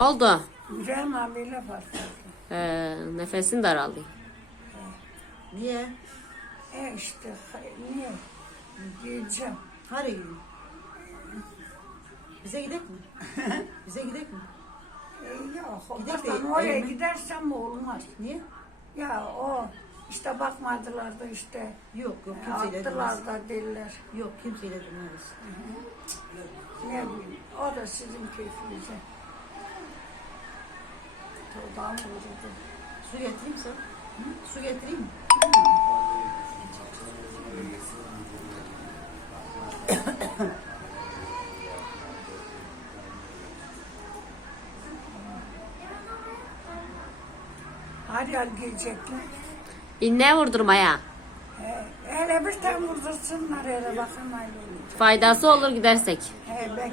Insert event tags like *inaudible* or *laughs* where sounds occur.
Oldu. Yüreğim abiyle patladı. Ee, nefesin daraldı. Niye? E işte niye? Diyeceğim. Hadi gidelim. Bize gidelim mi? *laughs* Bize gidelim mi? E, yok, Gidek de oraya evime- gidersem olmaz. Niye? Ya o işte bakmadılar da işte Yok yok e, kimseyle demez. attılar da diller. Yok kimseyle demez. Ne bileyim, o da sizin keyfinize. Tuğdan vurdu. Su getireyim sana. Hı? Su getireyim mi? Her yer gelecekler. İnne vurdurmaya. E, hele bir tane vurdursunlar hele bakın öyle olacak. Faydası olur gidersek. He, bekle.